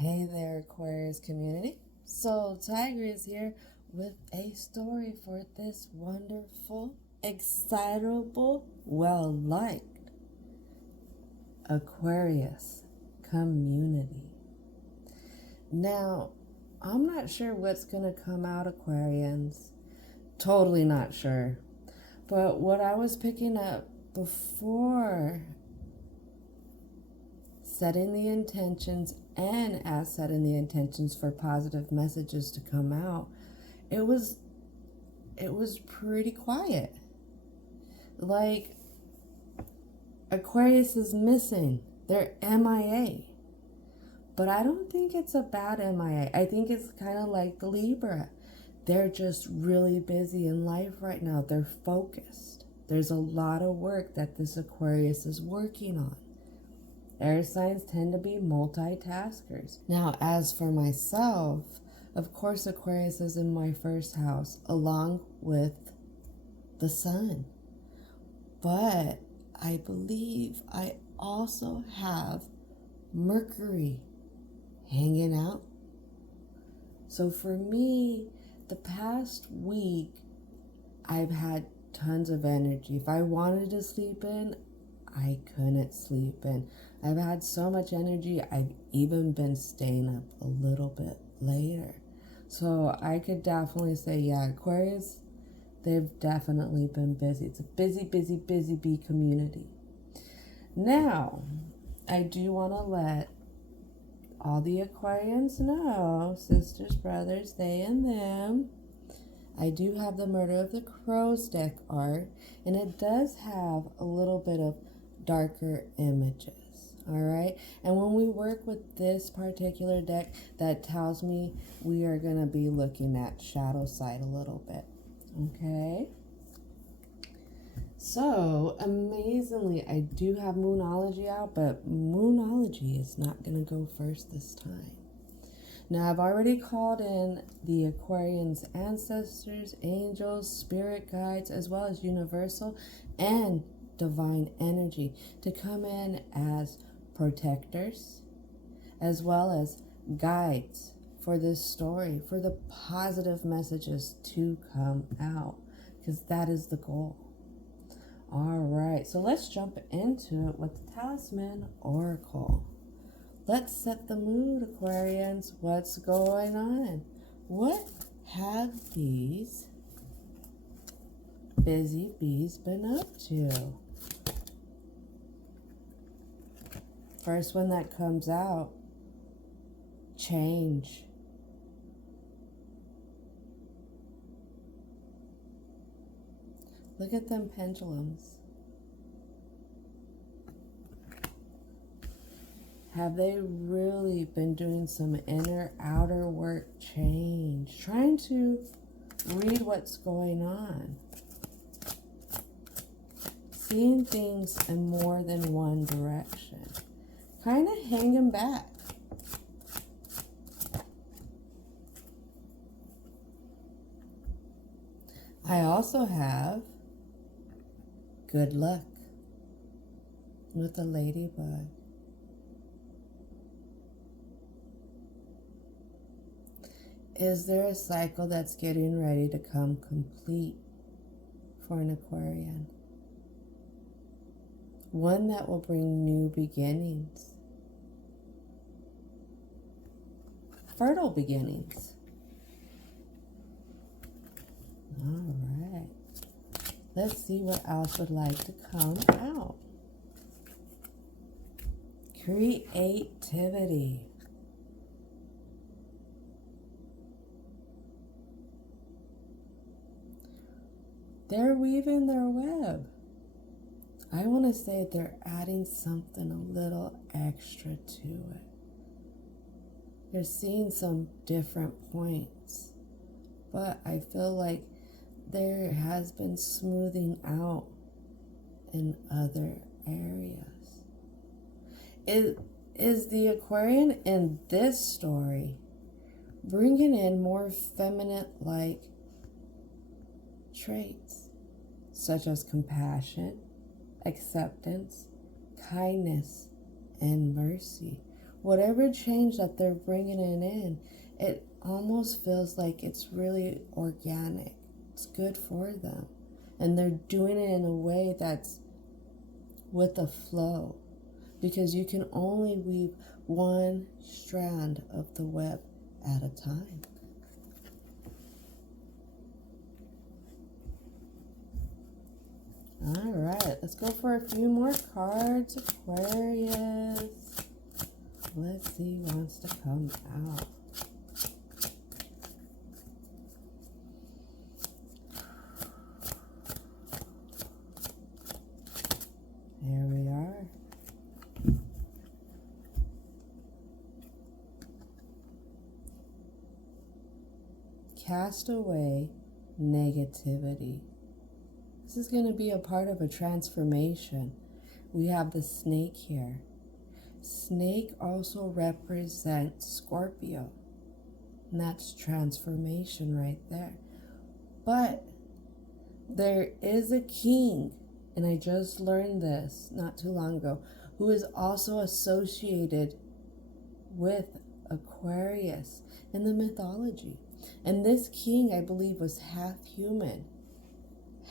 Hey there, Aquarius community. So Tiger is here with a story for this wonderful, excitable, well-liked Aquarius community. Now, I'm not sure what's going to come out, Aquarians. Totally not sure. But what I was picking up before setting the intentions and as setting the intentions for positive messages to come out, it was pretty quiet. Like Aquarius is missing. They're MIA. But I don't think it's a bad MIA. I think it's kind of like the Libra. They're just really busy in life right now. They're focused. There's a lot of work that this Aquarius is working on. Air signs tend to be multitaskers. Now, as for myself, of course, Aquarius is in my first house, along with the sun. But I believe I also have Mercury hanging out. So for me, the past week, I've had tons of energy. If I wanted to sleep in, I couldn't sleep in. I've had so much energy, I've even been staying up a little bit later. So I could definitely say, yeah, Aquarius, they've definitely been busy. It's a busy, busy, busy bee community. Now, I do want to let all the Aquarians know, sisters, brothers, they and them, I do have the Murder of the Crows deck art, and it does have a little bit of darker images, all right? And when we work with this particular deck, that tells me we are going to be looking at shadow side a little bit, okay? So, amazingly, I do have Moonology out, but Moonology is not going to go first this time. Now, I've already called in the Aquarians' ancestors, angels, spirit guides, as well as universal and divine energy to come in as protectors, as well as guides for this story, for the positive messages to come out, because that is the goal. All right, so let's jump into it with the Talisman Oracle. Let's set the mood, Aquarians. What's going on? What have these busy bees been up to? First one that comes out, change. Look at them pendulums. Have they really been doing some inner outer work change? Trying to read what's going on. Seeing things in more than one direction. Kind of hanging back. I also have good luck with the ladybug. Is there a cycle that's getting ready to come complete for an Aquarian? One that will bring new beginnings. Fertile beginnings. All right. Let's see what else would like to come out. Creativity. They're weaving their web. I want to say they're adding something a little extra to it. They're seeing some different points, but I feel like there has been smoothing out in other areas. Is the Aquarian in this story bringing in more feminine-like traits, such as compassion, acceptance, kindness, and mercy? whatever change that they're bringing in, it almost feels like it's really organic. It's good for them. And they're doing it in a way that's with a flow, because you can only weave one strand of the web at a time. All right, let's go for a few more cards, Aquarius. Let's see who wants to come out. Here we are. Cast away negativity. This is going to be a part of a transformation. We have the snake here. Snake also represents Scorpio. And that's transformation right there. But there is a king, and I just learned this not too long ago, who is also associated with Aquarius in the mythology. And this king, I believe, was half human,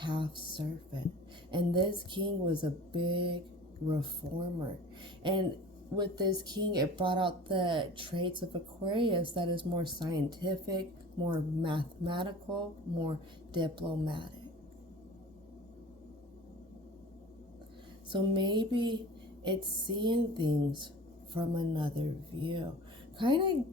half serpent. And this king was a big reformer. And with this king, it brought out the traits of Aquarius that is more scientific, more mathematical, more diplomatic. So maybe it's seeing things from another view. Kind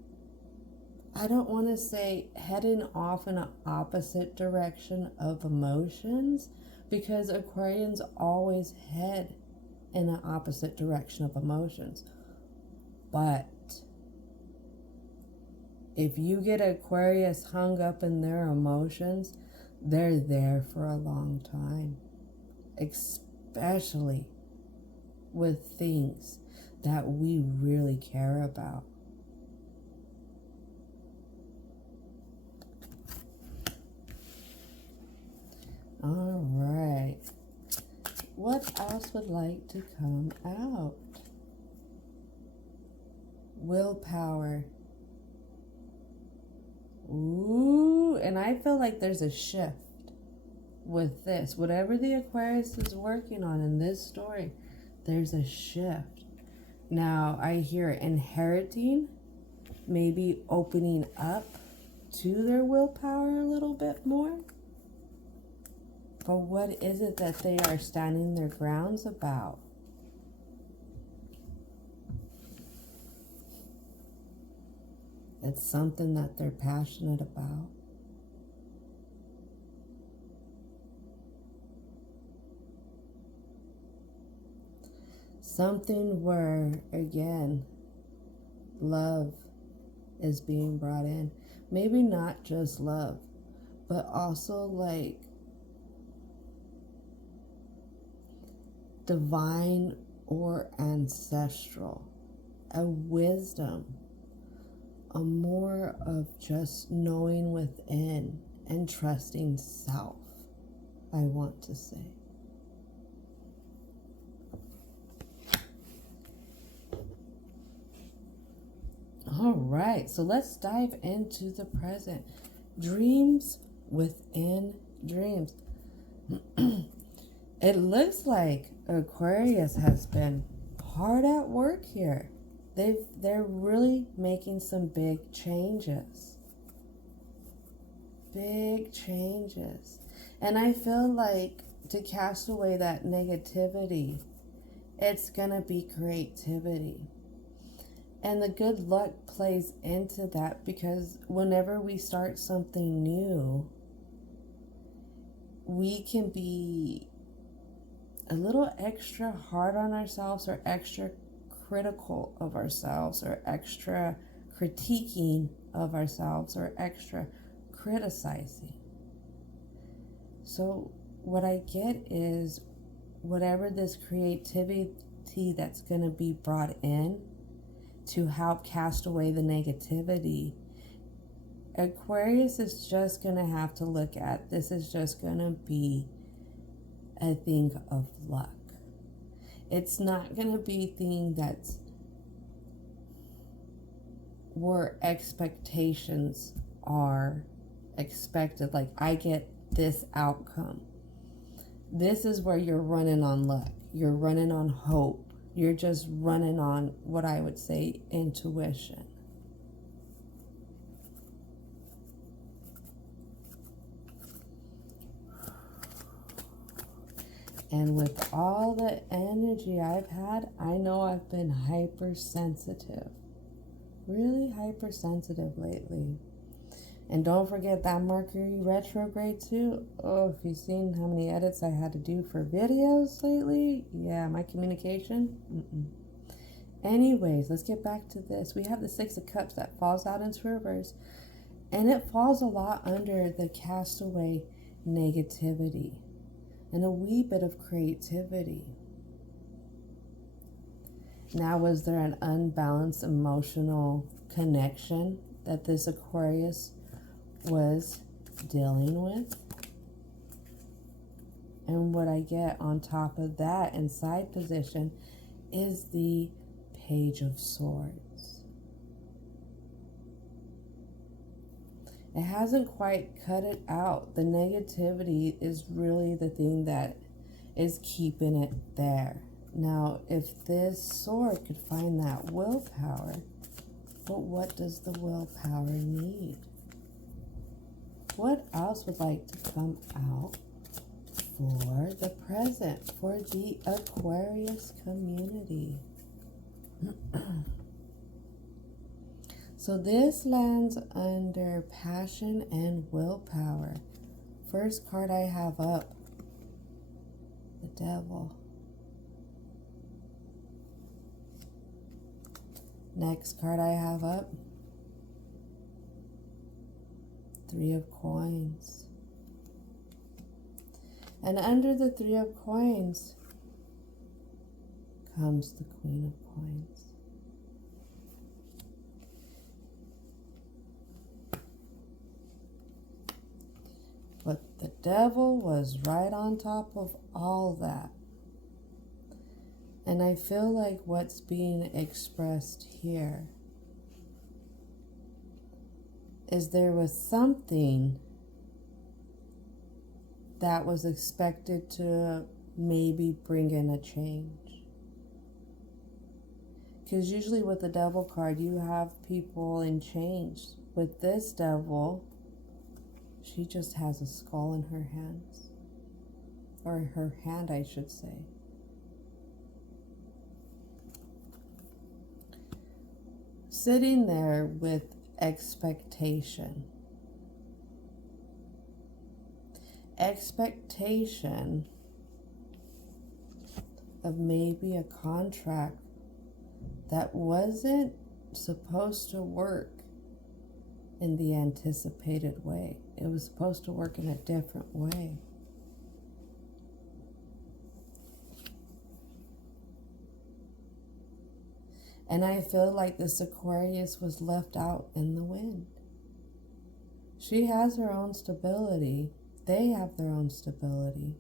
of, I don't want to say heading off in an opposite direction of emotions, because Aquarians always head in an opposite direction of emotions. But if you get Aquarius hung up in their emotions, they're there for a long time, especially with things that we really care about. All right. What else would like to come out? Willpower. Ooh, and I feel like there's a shift with this. Whatever the Aquarius is working on in this story, there's a shift. Now, I hear inheriting, maybe opening up to their willpower a little bit more. But what is it that they are standing their grounds about? It's something that they're passionate about. Something where, again, love is being brought in. Maybe not just love, but also like divine or ancestral, a wisdom, a more of just knowing within and trusting self, I want to say. All right, so let's dive into the present. Dreams within dreams. It looks like Aquarius has been hard at work here. They're really making some big changes. Big changes. And I feel like to cast away that negativity, it's gonna be creativity. And the good luck plays into that, because whenever we start something new, we can be a little extra hard on ourselves, or extra critical of ourselves, or extra critiquing of ourselves, or extra criticizing. So what I get is whatever this creativity that's going to be brought in to help cast away the negativity, Aquarius is just going to have to look at this is just going to be a thing of luck. It's not going to be a thing that's where expectations are expected. Like, I get this outcome. This is where you're running on luck. You're running on hope. You're just running on what I would say intuition. And with all the energy I've had, I know I've been hypersensitive. Really hypersensitive lately. And don't forget that Mercury retrograde too. Oh, if you've seen how many edits I had to do for videos lately. Yeah, my communication. Anyways, let's get back to this. We have the Six of Cups that falls out into reverse. And it falls a lot under the castaway negativity and a wee bit of creativity. Now, was there an unbalanced emotional connection that this Aquarius was dealing with? And what I get on top of that in side position is the Page of Swords. It hasn't quite cut it out. The negativity is really the thing that is keeping it there. Now, if this sword could find that willpower, but what does the willpower need? What else would like to come out for the present, for the Aquarius community? So this lands under passion and willpower. First card I have up, the Devil. Next card I have up, Three of Coins. And under the Three of Coins comes the Queen of Coins. But the Devil was right on top of all that. And I feel like what's being expressed here is there was something that was expected to maybe bring in a change. Because usually with the Devil card, you have people in chains. With this Devil, she just has a skull in her hands. Or her hand, I should say. Sitting there with expectation. Expectation of maybe a contract that wasn't supposed to work in the anticipated way. It was supposed to work in a different way. And I feel like this Aquarius was left out in the wind. She has her own stability. They have their own stability.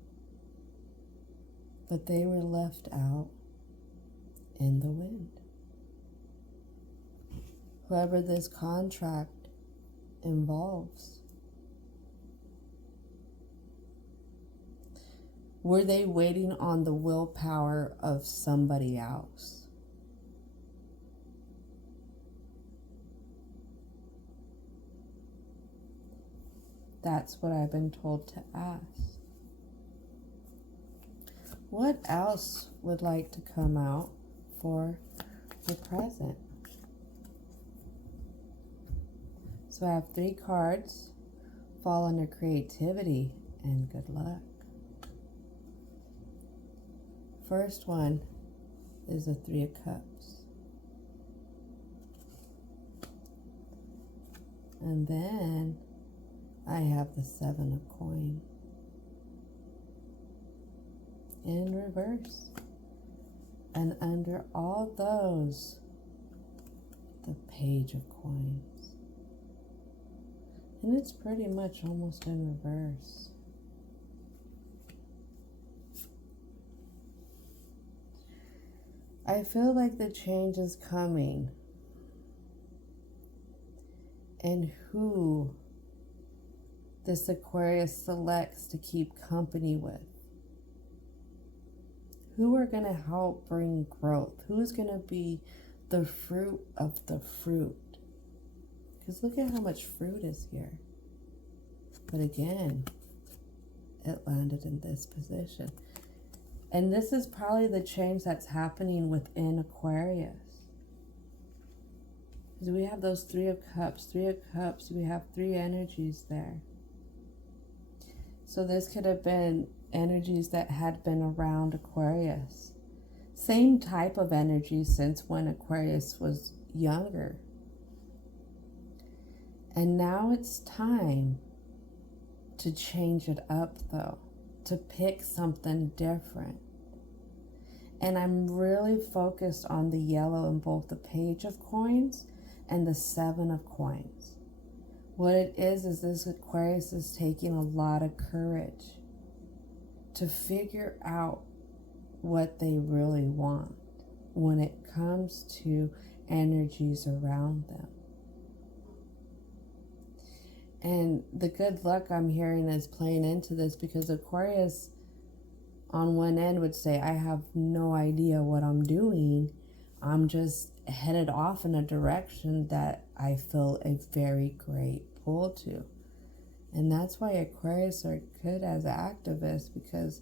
But they were left out in the wind. Whoever this contract involves. Were they waiting on the willpower of somebody else? That's what I've been told to ask. What else would like to come out for the present? So I have 3 cards, fall under creativity and good luck. First one is the 3 of Cups. And then I have the 7 of Coins in reverse. And under all those, the Page of Coins. And it's pretty much almost in reverse. I feel like the change is coming. and who this Aquarius selects to keep company with. Who are going to help bring growth? Who's going to be the fruit of the fruit? Because look at how much fruit is here. But again, it landed in this position. And this is probably the change that's happening within Aquarius. Because we have those Three of Cups. Three of Cups, we have three energies there. So this could have been energies that had been around Aquarius. Same type of energy since when Aquarius was younger. And now it's time to change it up, though, to pick something different. And I'm really focused on the yellow in both the Page of Coins and the Seven of Coins. What it is this Aquarius is taking a lot of courage to figure out what they really want when it comes to energies around them. And the good luck I'm hearing is playing into this, because Aquarius on one end would say, I have no idea what I'm doing. I'm just headed off in a direction that I feel a very great pull to. And that's why Aquarius are good as activists, because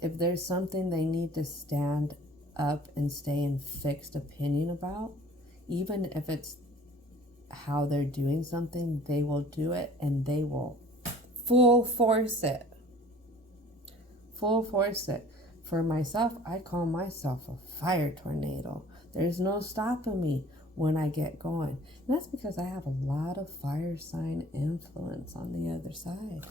if there's something they need to stand up and stay in fixed opinion about, even if it's how they're doing something, they will do it, and they will full force it. Full force it. For myself, I call myself a fire tornado. There's no stopping me when I get going. And that's because I have a lot of fire sign influence on the other side.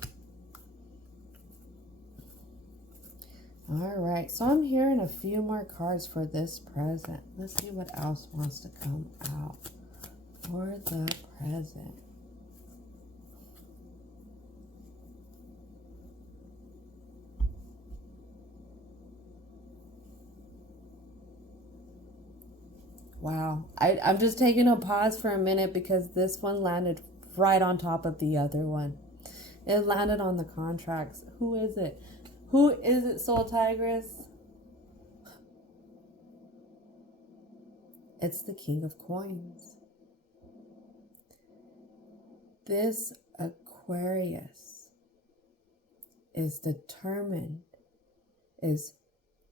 All right, so I'm hearing a few more cards for this present. Let's see what else wants to come out for the present. Wow, I'm just taking a pause for a minute because this one landed right on top of the other one. It landed on the contracts. Who is it? Who is it, Soul Tigress? It's the King of Coins. This Aquarius is determined, is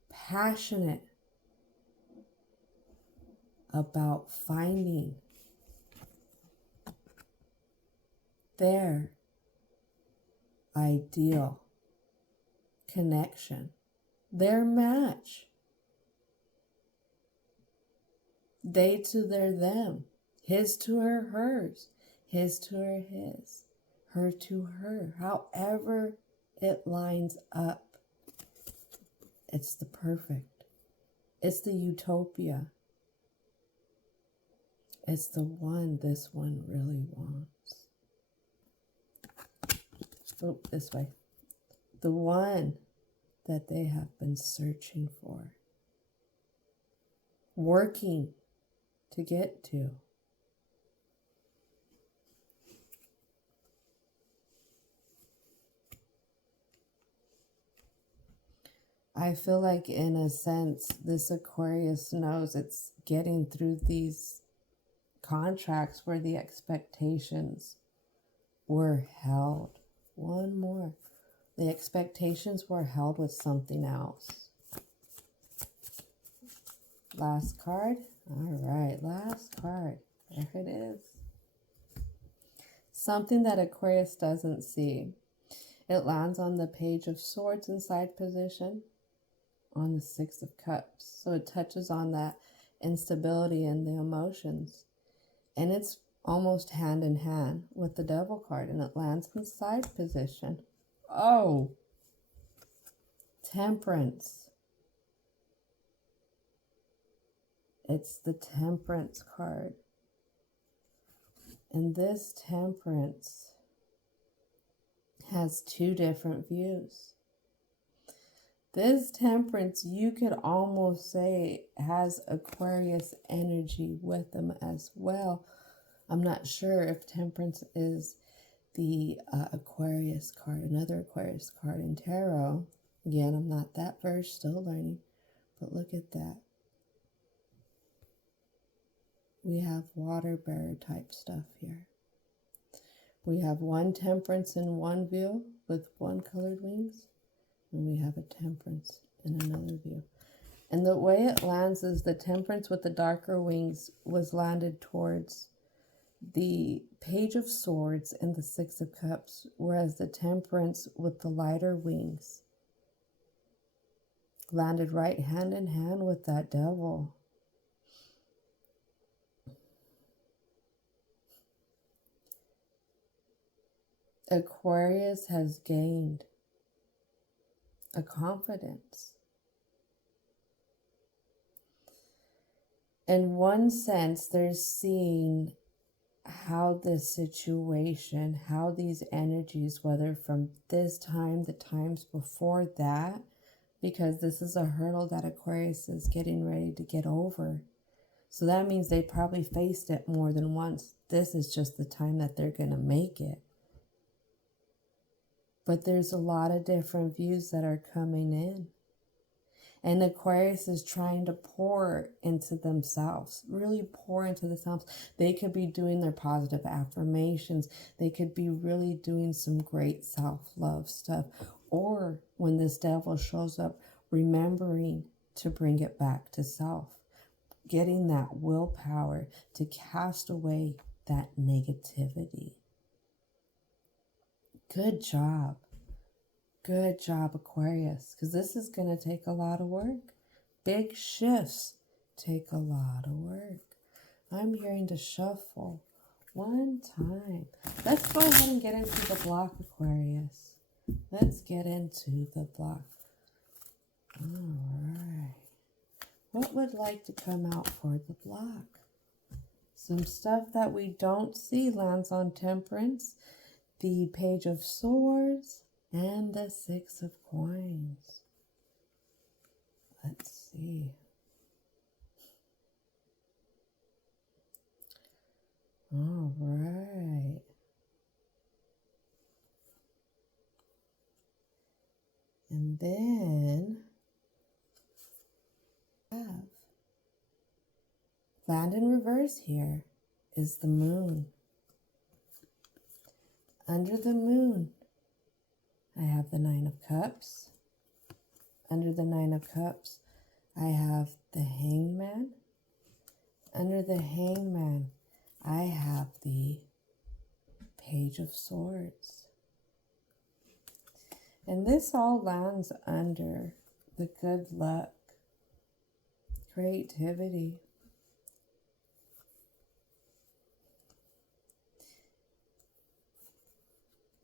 passionate about finding their ideal connection, their match. They to their them, his to her hers, his to her his, her to her. However it lines up, it's the perfect. It's the utopia. It's the one this one really wants. Oh, this way. The one that they have been searching for, working to get to. I feel like, in a sense, this Aquarius knows it's getting through these contracts where the expectations were held. One more. The expectations were held with something else. Last card. All right, last card. There it is. Something that Aquarius doesn't see. It lands on the Page of Swords in side position on the Six of Cups. So it touches on that instability in the emotions. And it's almost hand in hand with the Devil card, and it lands in side position. Oh, Temperance. It's the Temperance card. And this Temperance has two different views. This Temperance, you could almost say, has Aquarius energy with them as well. I'm not sure if Temperance is the Aquarius card, another Aquarius card in tarot. Again, I'm not that versed, still learning, but look at that. We have water bearer type stuff here. We have one Temperance in one view with one colored wings, and we have a Temperance in another view. And the way it lands is the Temperance with the darker wings was landed towards the Page of Swords and the Six of Cups, whereas the Temperance with the lighter wings landed right hand in hand with that Devil. Aquarius has gained a confidence. In one sense, they're seeing how this situation, how these energies, whether from this time, the times before that, because this is a hurdle that Aquarius is getting ready to get over. So that means they probably faced it more than once. This is just the time that they're going to make it. But there's a lot of different views that are coming in. And Aquarius is trying to pour into themselves, really pour into themselves. They could be doing their positive affirmations. They could be really doing some great self-love stuff. Or when this Devil shows up, remembering to bring it back to self. Getting that willpower to cast away that negativity. Good job. Good job, Aquarius, because this is going to take a lot of work. Big shifts take a lot of work. I'm hearing to shuffle one time. Let's go ahead and get into the block, Aquarius. Let's get into the block. All right. What would like to come out for the block? Some stuff that we don't see lands on Temperance, the Page of Swords, and the Six of Coins. Let's see. All right. And then have land in reverse here is the Moon. Under the Moon, I have the Nine of Cups. Under the Nine of Cups, I have the Hangman. Under the Hangman, I have the Page of Swords. And this all lands under the good luck, creativity.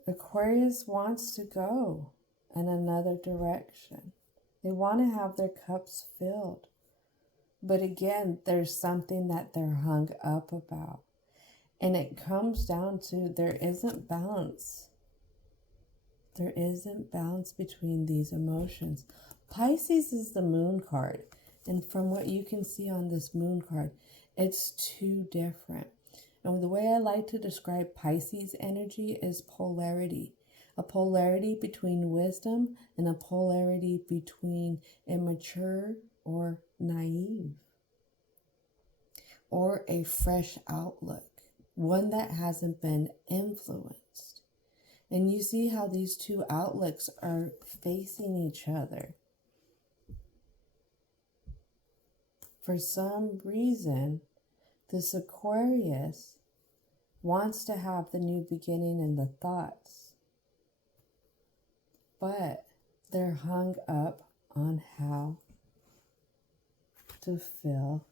Aquarius wants to go in another direction. They want to have their cups filled. But again, there's something that they're hung up about. And it comes down to there isn't balance. There isn't balance between these emotions. Pisces is the Moon card. And from what you can see on this Moon card, it's two different. And the way I like to describe Pisces energy is polarity. A polarity between wisdom and a polarity between immature or naive. Or a fresh outlook. One that hasn't been influenced. And you see how these two outlooks are facing each other. For some reason, this Aquarius wants to have the new beginning in the thoughts, but they're hung up on how to fill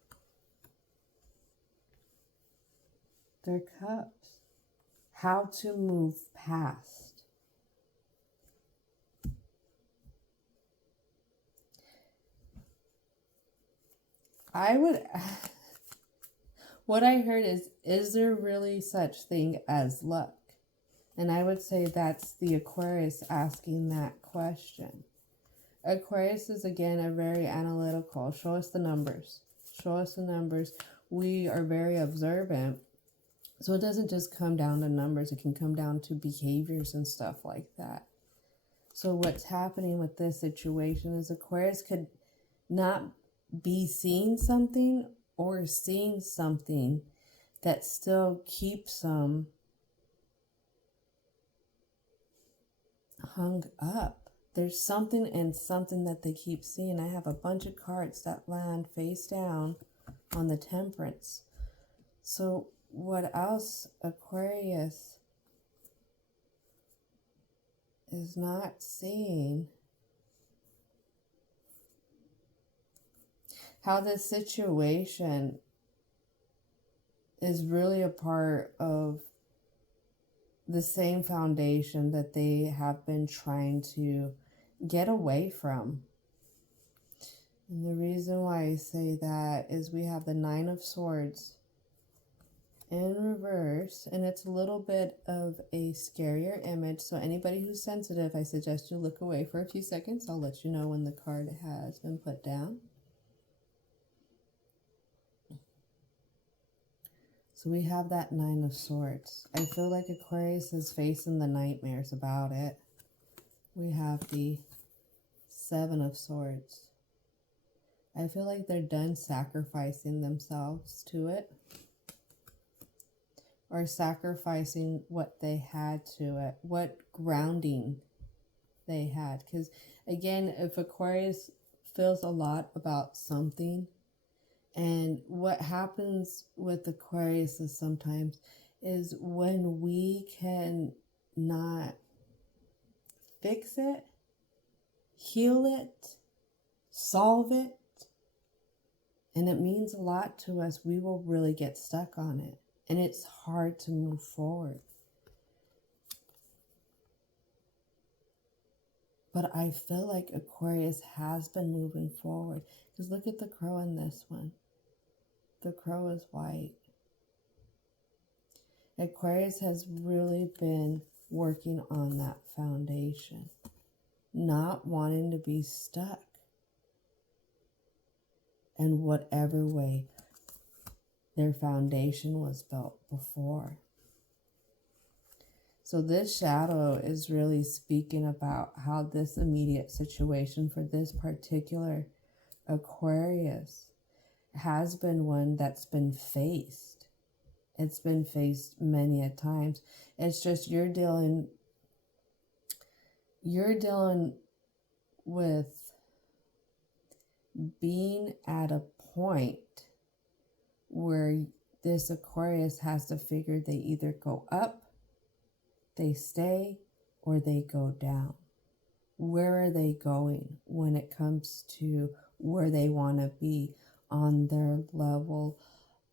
their cups, how to move past. What I heard is there really such thing as luck? And I would say that's the Aquarius asking that question. Aquarius is, again, a very analytical. Show us the numbers. Show us the numbers. We are very observant. So it doesn't just come down to numbers, it can come down to behaviors and stuff like that. So what's happening with this situation is Aquarius could not be seeing something or seeing something that still keeps them hung up. There's something and something that they keep seeing. I have a bunch of cards that land face down on the Temperance. So what else Aquarius is not seeing? How this situation is really a part of the same foundation that they have been trying to get away from. And the reason why I say that is we have the Nine of Swords in reverse, and it's a little bit of a scarier image. So anybody who's sensitive, I suggest you look away for a few seconds. I'll let you know when the card has been put down. So we have that Nine of Swords. I feel like Aquarius is facing the nightmares about it. We have the Seven of Swords. I feel like they're done sacrificing themselves to it, or sacrificing what they had to it, what grounding they had. Because again, if Aquarius feels a lot about something, and what happens with Aquarius is sometimes is when we can not fix it, heal it, solve it, and it means a lot to us, we will really get stuck on it. And it's hard to move forward. But I feel like Aquarius has been moving forward. Because look at the crow in this one. The crow is white. Aquarius has really been working on that foundation, not wanting to be stuck in whatever way their foundation was built before. So this shadow is really speaking about how this immediate situation for this particular Aquarius has been one that's been faced. It's been faced many a times. It's just you're dealing with being at a point where this Aquarius has to figure they either go up, they stay, or they go down. Where are they going when it comes to where they want to be on their level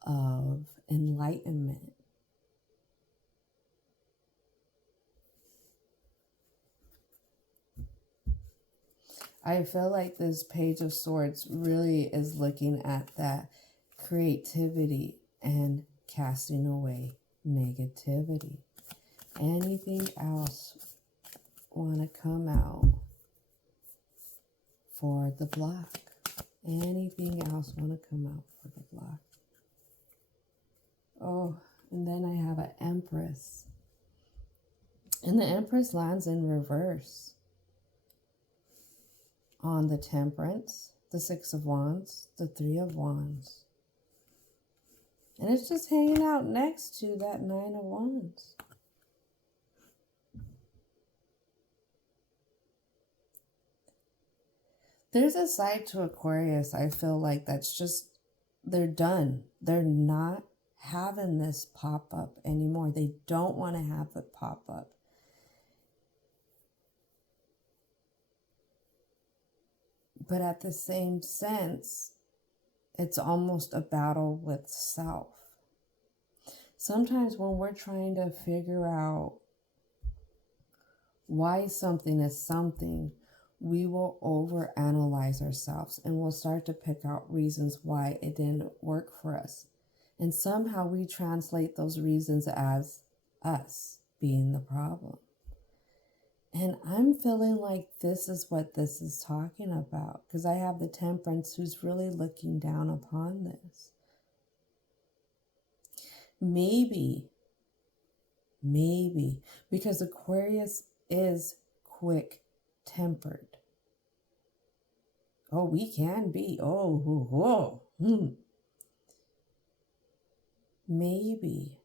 of enlightenment? I feel like this Page of Swords really is looking at that creativity and casting away negativity. Anything else want to come out for the block? Anything else want to come out for the block? Oh, and then I have an Empress. And the Empress lands in reverse on the Temperance, the Six of Wands, the Three of Wands. And it's just hanging out next to that Nine of Wands. There's a side to Aquarius, I feel like, that's just, they're done. They're not having this pop up anymore. They don't want to have it pop up. But at the same sense, it's almost a battle with self. Sometimes when we're trying to figure out why something is something, we will overanalyze ourselves and we'll start to pick out reasons why it didn't work for us. And somehow we translate those reasons as us being the problem. And I'm feeling like this is what this is talking about, because I have the Temperance who's really looking down upon this. Maybe Maybe. Because Aquarius is quick-tempered. Oh, we can be. Maybe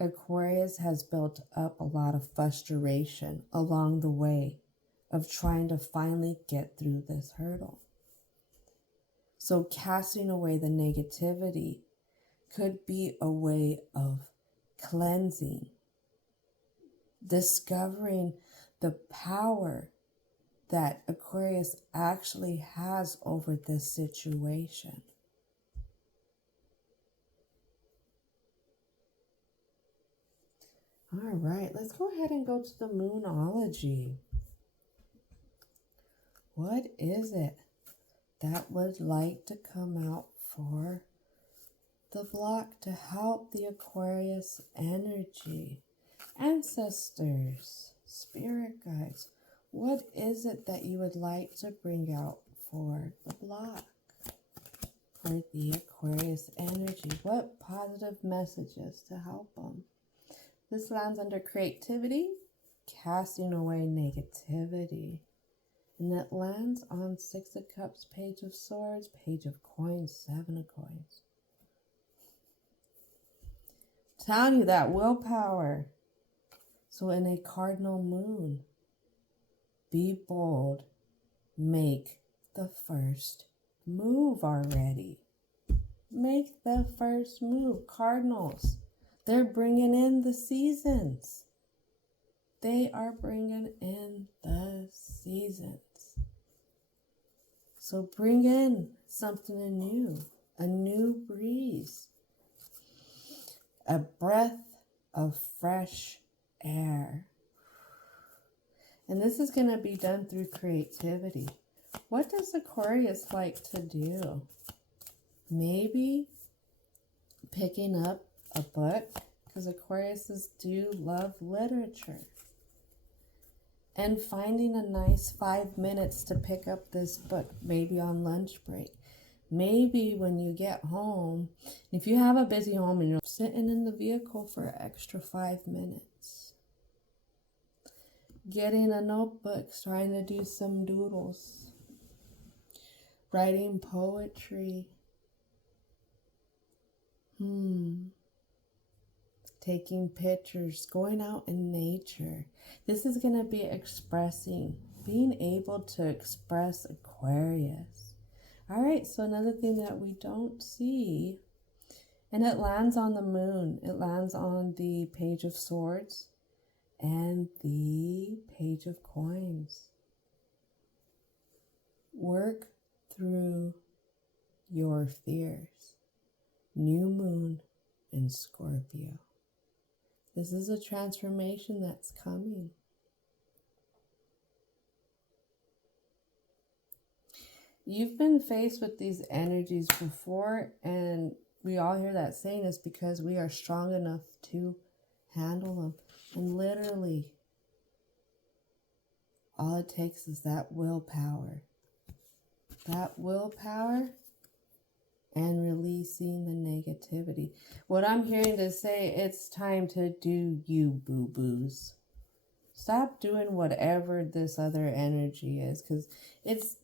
Aquarius has built up a lot of frustration along the way of trying to finally get through this hurdle. So casting away the negativity could be a way of cleansing, discovering the power that Aquarius actually has over this situation. All right, let's go ahead and go to the Moonology. What is it that would like to come out for the block to help the Aquarius energy? Ancestors, spirit guides, what is it that you would like to bring out for the block for the Aquarius energy? What positive messages to help them? This lands under creativity, casting away negativity. And it lands on 6 of Cups, Page of Swords, Page of Coins, 7 of Coins. Telling you that willpower. So in a cardinal moon, be bold, make the first move already. Make the first move. Cardinals, they're bringing in the seasons. They are bringing in the seasons. So bring in something new, a new breeze, a breath of fresh air. And this is going to be done through creativity. What does Aquarius like to do? Maybe picking up a book, because Aquariuses do love literature. And finding a nice 5 minutes to pick up this book, maybe on lunch break. Maybe when you get home, if you have a busy home and you're sitting in the vehicle for an extra 5 minutes. Getting a notebook, trying to do some doodles. Writing poetry. Taking pictures, going out in nature. This is going to be expressing, being able to express Aquarius. All right, so another thing that we don't see, and it lands on the moon. It lands on the Page of Swords and the Page of Coins. Work through your fears. New moon in Scorpio. This is a transformation that's coming. You've been faced with these energies before, and we all hear that saying is because we are strong enough to handle them. And literally, all it takes is that willpower. That willpower and releasing the negativity. What I'm hearing to say, it's time to do you, boo-boos. Stop doing whatever this other energy is, because it's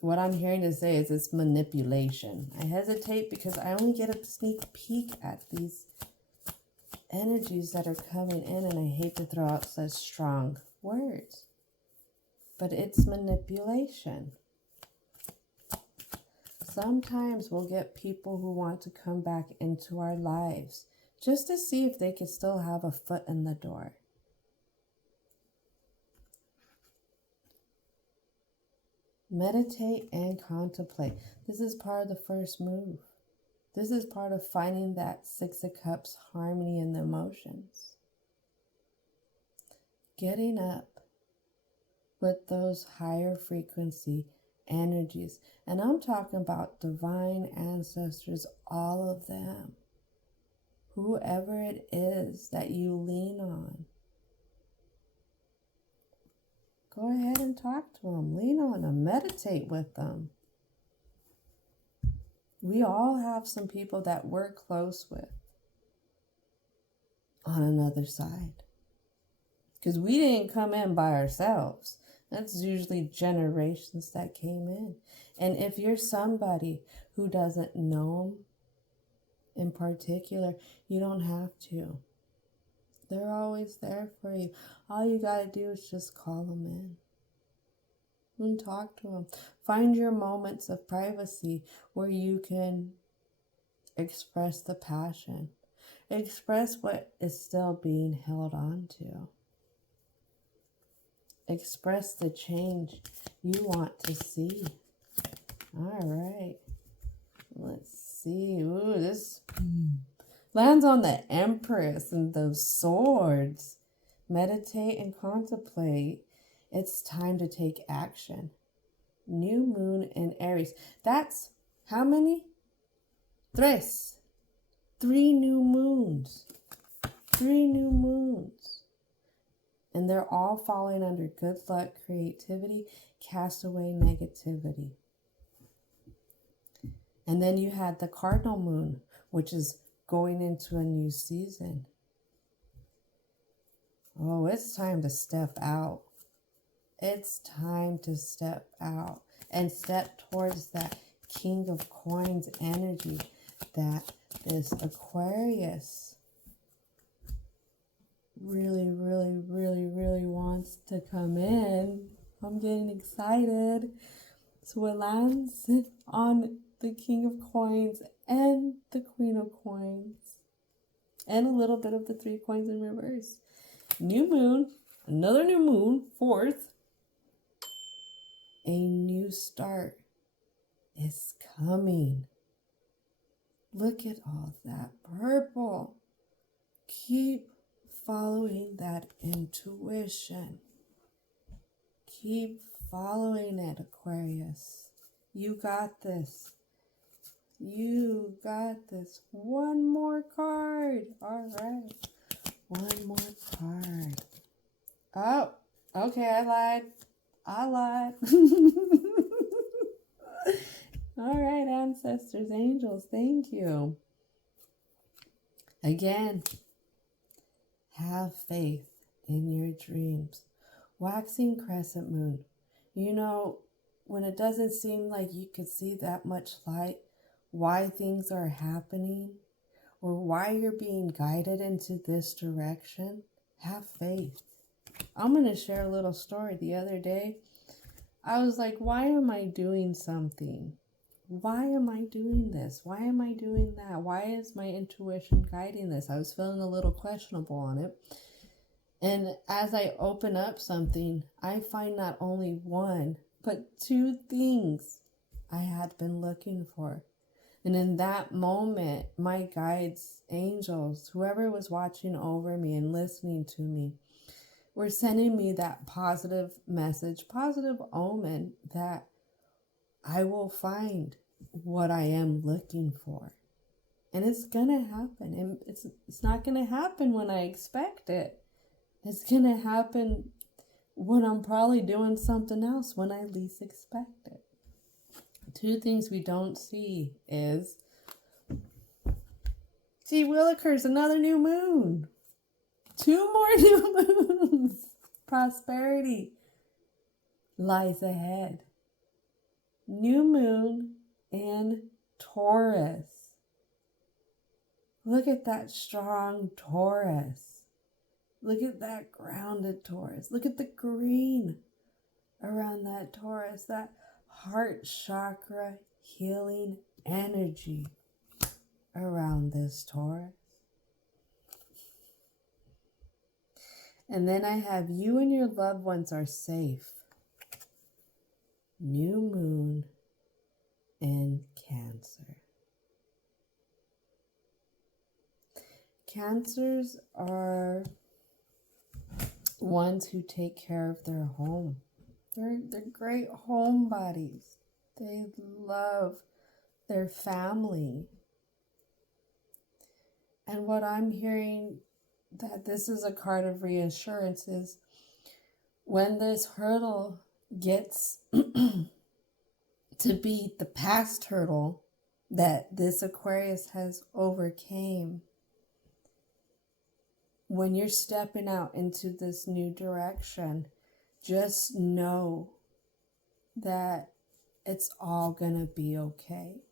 what I'm hearing to say is it's manipulation. I hesitate because I only get a sneak peek at these energies that are coming in, and I hate to throw out such strong words, but it's manipulation. Sometimes we'll get people who want to come back into our lives just to see if they can still have a foot in the door. Meditate and contemplate. This is part of the first move. This is part of finding that 6 of Cups harmony in the emotions. Getting up with those higher frequency energies. And I'm talking about divine ancestors, all of them. Whoever it is that you lean on. Go ahead and talk to them. Lean on them. Meditate with them. We all have some people that we're close with. on another side. Because we didn't come in by ourselves. That's usually generations that came in. And if you're somebody who doesn't know them in particular, you don't have to. They're always there for you. All you got to do is just call them in and talk to them. Find your moments of privacy where you can express the passion. Express what is still being held on to. Express the change you want to see. All right. Let's see. Ooh, this lands on the Empress and those swords. Meditate and contemplate. It's time to take action. New moon in Aries. That's how many? Tres. 3 new moons. 3 new moons. And they're all falling under good luck, creativity, cast away negativity. And then you had the cardinal moon, which is going into a new season. Oh, it's time to step out. It's time to step out and step towards that King of Coins energy that this Aquarius really wants to come in. I'm getting excited. So it lands on the King of Coins and the Queen of Coins. And a little bit of the 3 coins in reverse. New moon, another new moon, 4th. A new start is coming. Look at all that purple. Keep following that intuition. Keep following it, Aquarius. You got this. You got this. One more card. All right. One more card. Oh, okay, I lied. All right, ancestors, angels, thank you. Again, have faith in your dreams. Waxing crescent moon. You know, when it doesn't seem like you could see that much light, why things are happening, or why you're being guided into this direction, have faith. I'm going to share a little story. The other day, I was like, why am I doing something? Why am I doing this? Why am I doing that? Why is my intuition guiding this? I was feeling a little questionable on it. And as I open up something, I find not only one, but 2 things I had been looking for. And in that moment, my guides, angels, whoever was watching over me and listening to me, were sending me that positive message, positive omen that I will find what I am looking for. And it's going to happen. And it's not going to happen when I expect it. It's going to happen when I'm probably doing something else when I least expect it. 2 things we don't see is, gee willikers, another new moon. 2 more new moons. Prosperity lies ahead. New moon in Taurus. Look at that strong Taurus. Look at that grounded Taurus. Look at the green around that Taurus. That heart chakra healing energy around this Taurus. And then I have you and your loved ones are safe. New moon in Cancer. Cancers are ones who take care of their home. They're great homebodies. They love their family. And what I'm hearing, that this is a card of reassurance, is when this hurdle gets to be the past hurdle that this Aquarius has overcame, when you're stepping out into this new direction, just know that it's all gonna be okay.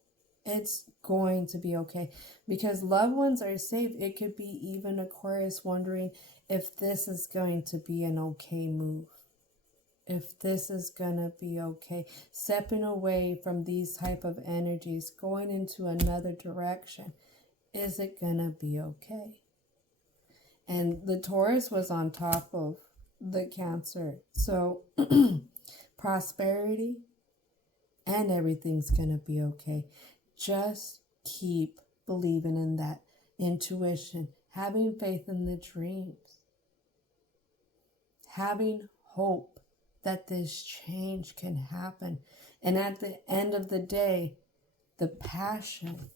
It's going to be okay because loved ones are safe. It could be even Aquarius wondering if this is going to be an okay move, if this is gonna be okay. Stepping away from these type of energies, going into another direction, is it gonna be okay? And the Taurus was on top of the Cancer, so prosperity and everything's gonna be okay. Just keep believing in that intuition, having faith in the dreams, having hope that this change can happen. And at the end of the day, the passion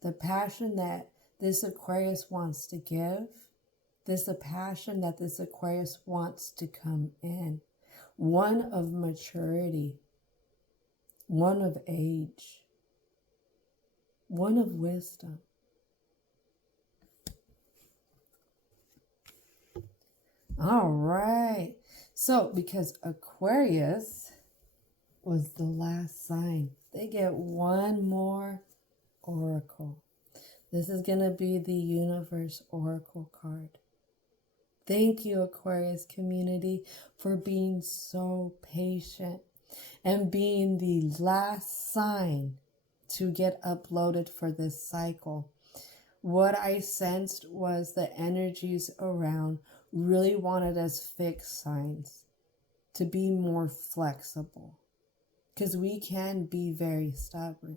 that this Aquarius wants to give, a passion that this Aquarius wants to come in, one of maturity, one of age, one of wisdom. All right. So, because Aquarius was the last sign, they get one more oracle. This is going to be the Universe Oracle card. Thank you, Aquarius community, for being so patient and being the last sign to get uploaded for this cycle. What I sensed was the energies around really wanted us fixed signs to be more flexible, because we can be very stubborn.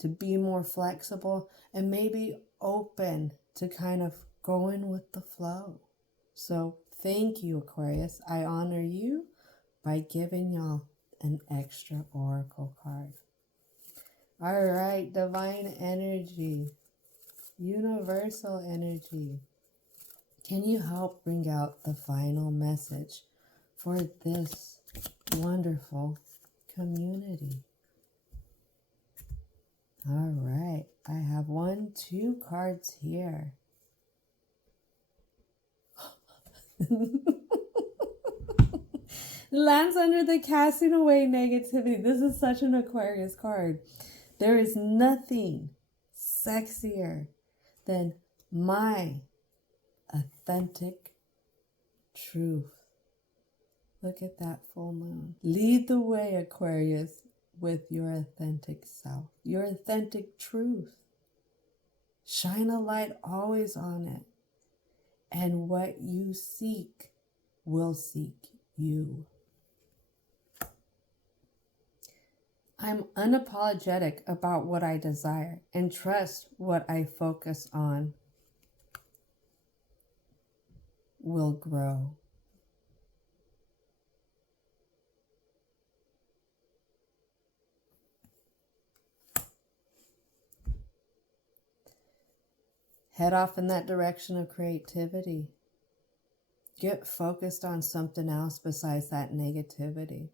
To be more flexible and maybe open to kind of going with the flow. So thank you, Aquarius. I honor you by giving y'all an extra oracle card. All right, divine energy, universal energy. Can you help bring out the final message for this wonderful community? All right, I have 2 cards here. Lands under the casting away negativity. This is such an Aquarius card. There is nothing sexier than my authentic truth. Look at that full moon. Lead the way, Aquarius, with your authentic self, your authentic truth. Shine a light always on it. And what you seek will seek you. I'm unapologetic about what I desire and trust what I focus on will grow. Head off in that direction of creativity. Get focused on something else besides that negativity.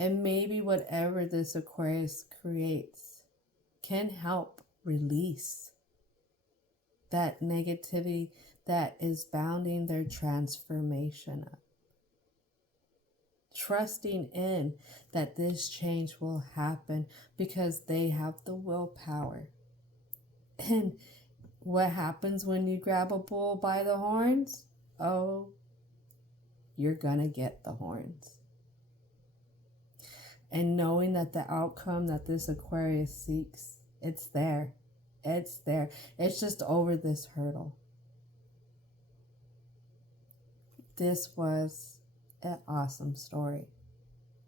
And maybe whatever this Aquarius creates can help release that negativity that is bounding their transformation up. Trusting in that this change will happen because they have the willpower. And what happens when you grab a bull by the horns? Oh, you're gonna get the horns. And knowing that the outcome that this Aquarius seeks, it's there. It's there. It's just over this hurdle. This was an awesome story.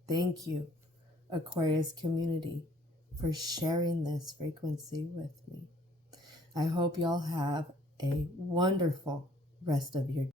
Thank you, Aquarius community, for sharing this frequency with me. I hope y'all have a wonderful rest of your day.